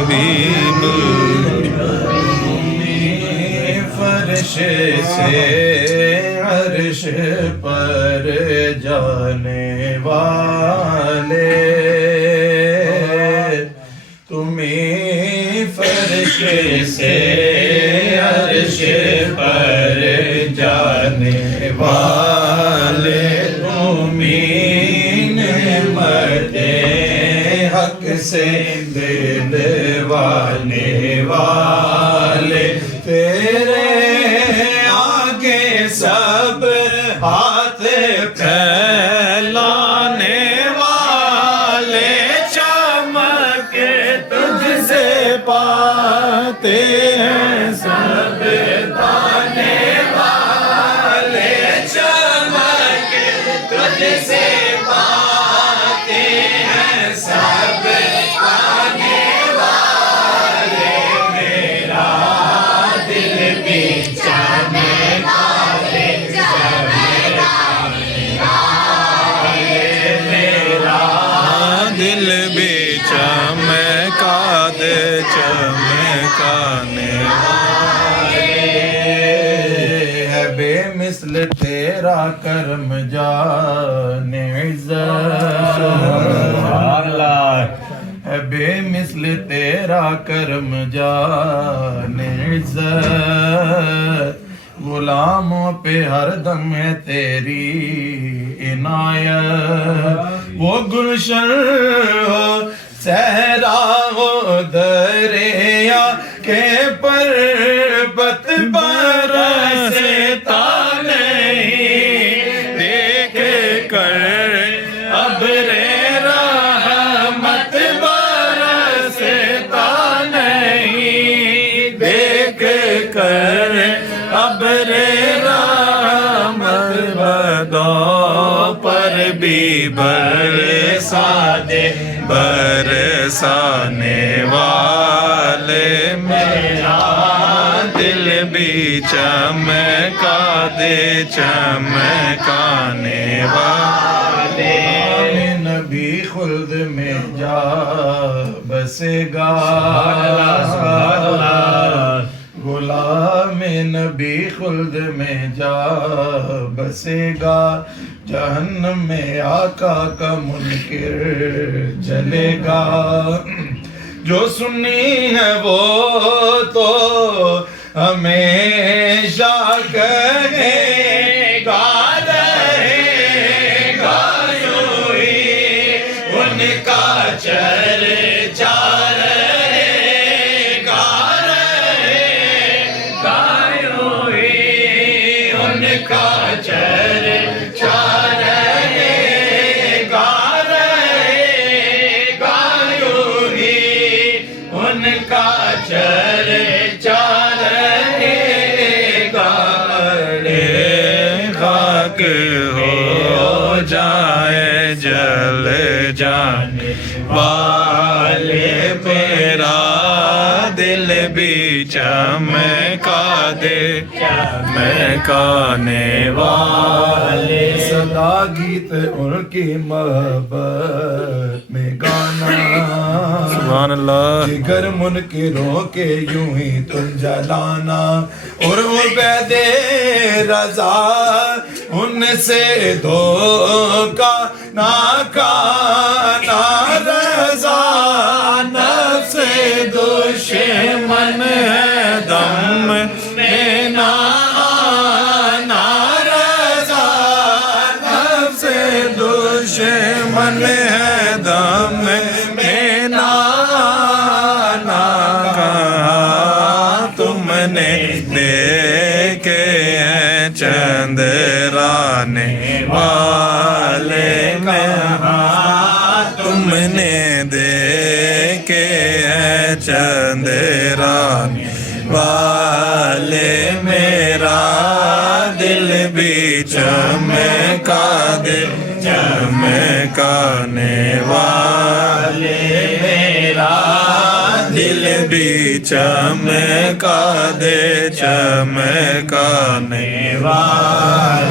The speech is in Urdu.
حبیب فرش سے عرش پر جانے والے تمہیں فرش سے عرش پر جانے والے تمہیں نعمت حق سے دلوانے والے تیرے آگے سب ہاتھ پھیلانے والے چمک تجھ سے پاتے ہیں سب پانے والے چمک تجھ سے پاتے ہیں سب پانے والے میرا دل بھی چمکا دے میرا دل بھی چمکا دے چمکانے والے ہے بے مثل تیرا کرم جان عزت ہے بے مثل تیرا کرم جان عزت غلاموں پہ ہر دم ہے تیری عنایت وہ گلشن ہو صحرا ہو دریا کے پربت برستا نہیں دیکھ کر ابر رحمت برستا نہیں دیکھ کر ابر رحمت بدوں پر بھی برسا دے برسانے والے میرا دل بھی چمکا دے چمکانے والے نبی خلد میں جا بسے گا غلام نبی خلد میں جا بسے گا جہنم میں آقا کا منکر جلے گا جو سنی ہے وہ تو ہمیشہ کہے گا رہے گا یوں ہی ان کا چرچا رہے گا یوں ہی ان کا چرچا چرچا رہے گا خاک ہو جائے جل جانے والے میرا دل بھی چمکا دے چمکانے والے صدا گیت ان کی محبت میں گانا سبحان اللہ جگر منکروں کے یوں ہی تم جلانا اور عبید رضا ان سے دھوکا نہ کھانا رضا نفس دشمن ہے دم میں نہ آنا رضا نفس دشمن ہے دم میں نہ آنا کہا تم نے دیکھے ہیں چندرانے والے کہا تم نے دیکھے ہیں چندرانے والے میرا دل بھی چمکا دے چمکانے والے میرا دل بھی چمکا دے چمکانے والے